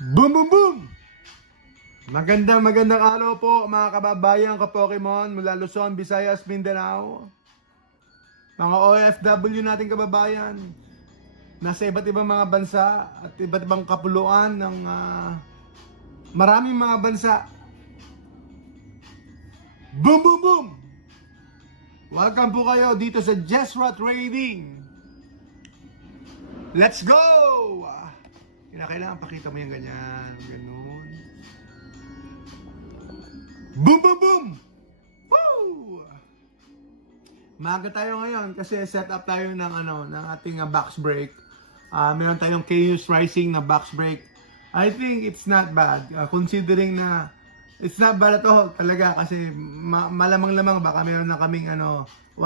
Boom, boom, boom! Magandang araw po mga kababayan ka-Pokemon mula Luzon, Visayas, Mindanao. Mga OFW nating kababayan nasa iba't ibang mga bansa at iba't ibang kapuluan ng maraming mga bansa. Boom, boom, boom! Welcome po kayo dito sa Jesra Trading. Let's go! Kailangan pakita mo yung ganyan, ganun. Boom, boom, boom! Woo! Maaga tayo ngayon kasi set up tayo ng ating box break. Meron tayong KU's Rising na box break. I think it's not bad considering na it's not bad at all talaga kasi malamang-lamang baka meron na kaming 1,000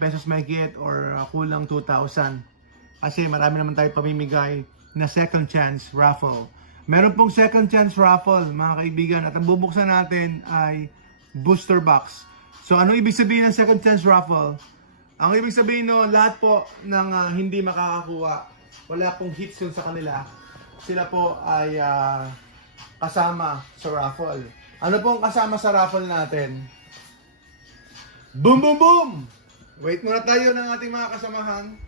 pesos mahigit or kulang 2,000. Kasi marami naman tayo pamimigay na second chance raffle. Meron pong second chance raffle mga kaibigan at ang bubuksan natin ay booster box. So ano ibig sabihin ng second chance raffle? Ang ibig sabihin no, lahat po ng hindi makakakuha, wala pong hits yun sa kanila, sila po ay kasama sa raffle. Ano pong kasama sa raffle natin? Boom, boom, boom! Wait muna tayo ng ating mga kasamahan.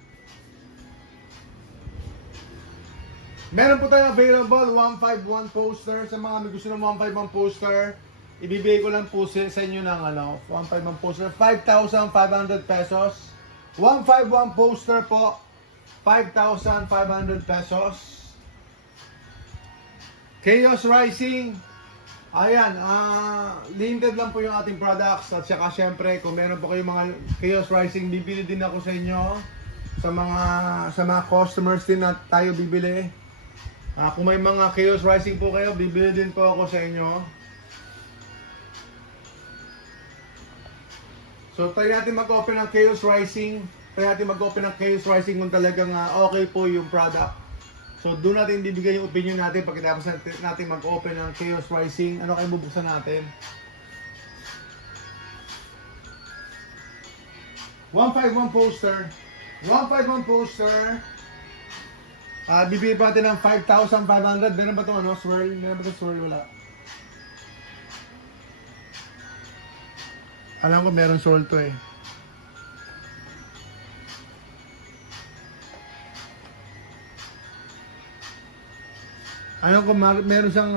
Meron po tayo available 151 poster. Sa mga may gusto ng 151 poster, ibibigay ko lang po sa inyo ng 151 poster 5,500 pesos. 151 poster po 5,500 pesos. Chaos Rising, ayan, limited lang po yung ating products. At saka syempre kung meron po kayong mga Chaos Rising, bibili din ako sa inyo. Sa mga customers din na tayo bibili. Kung may mga Chaos Rising po kayo, bibili din po ako sa inyo. So, try natin mag-open ng Chaos Rising. Try natin mag-open ng Chaos Rising kung talagang okay po yung product. So, doon natin bibigay yung opinion natin pagkatapos natin mag-open ng Chaos Rising. Ano kayo bubuksan natin? 151 poster. 151 poster. Bibigay pa natin ng 5,500. Meron ba itong swirl? Meron ba itong swirl? Wala. Alam ko meron swirl to eh. Alam ko meron siyang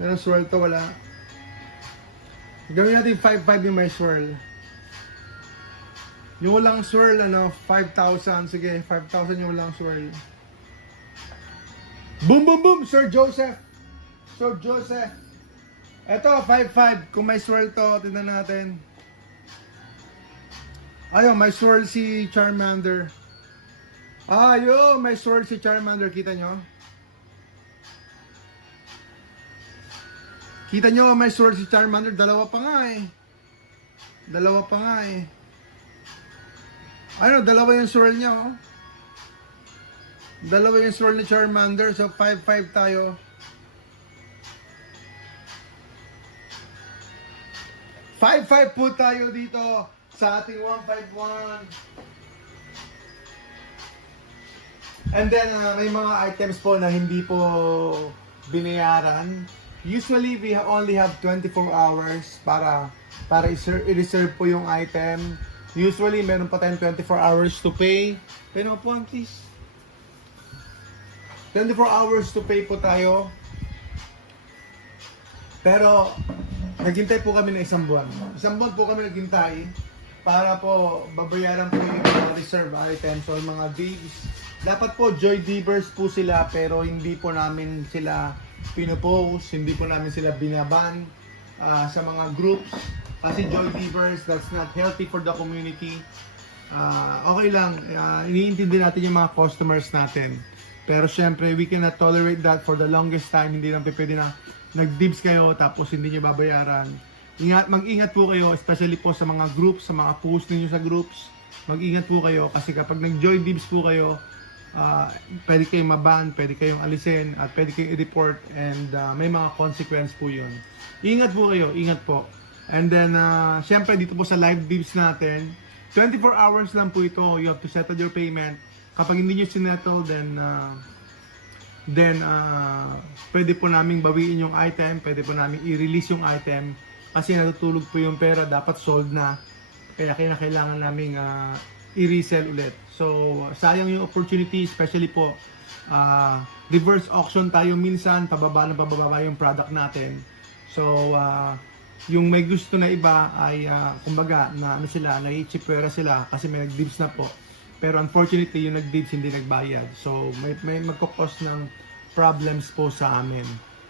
meron swirl to, wala. Gawin natin 5,500 yung may swirl. Yung walang swirl, 5,000. Sige, 5,000 yung walang swirl. Boom, boom, boom! Sir Joseph! Sir Joseph! Eto, 5,500. Kung may swirl to, tingnan natin. Ayun, may swirl si Charmander. Ayun, may swirl si Charmander. Kita nyo? Kita nyo, may swirl si Charmander. Dalawa pa nga eh. Dalawa pa nga eh. Ano, dalawa yung swirl niya, oh. Dalawa yung swirl ni Charmander. So, 5,500 tayo. 5,500 po tayo dito sa ating 151. And then, may mga items po na hindi po binayaran. Usually, we only have 24 hours para i-reserve po yung item. Usually, meron pa tayong 24 hours to pay. Pero po, please. 24 hours to pay po tayo. Pero, naghintay po kami ng isang buwan. Isang buwan po kami naghintay para po babayaran po yung mga reserve items o mga divs. Dapat po Joy Divers po sila pero hindi po namin sila pinopost, hindi po namin sila binaban sa mga groups. Kasi Joy Divers, that's not healthy for the community. Okay lang, iniintindi natin yung mga customers natin. Pero syempre, we cannot tolerate that for the longest time. Hindi lang pwede na nag-dibs kayo tapos hindi nyo babayaran. Mag-ingat po kayo, especially po sa mga groups, sa mga post ninyo sa groups. Mag-ingat po kayo kasi kapag nag-joy dibs po kayo, pwede kayong maban, pwede kayong alisin, at pwede kayong i-report and may mga consequence po yun. Ingat po kayo, ingat po. And then, syempre dito po sa live divs natin, 24 hours lang po ito. You have to settle your payment. Kapag hindi nyo sinettle, then then pwede po namin bawiin yung item, pwede po namin i-release yung item kasi natutulog po yung pera, dapat sold na, kaya kailangan namin i-resell ulit. So sayang yung opportunity, especially po reverse auction tayo minsan, pababa na pababa yung product natin. So yung may gusto na iba ay kumbaga na ano sila, nai-chipwera sila kasi may nag-dibs na po. Pero unfortunately yung nag-dibs hindi nagbayad. So may magkakos ng problems po sa amin.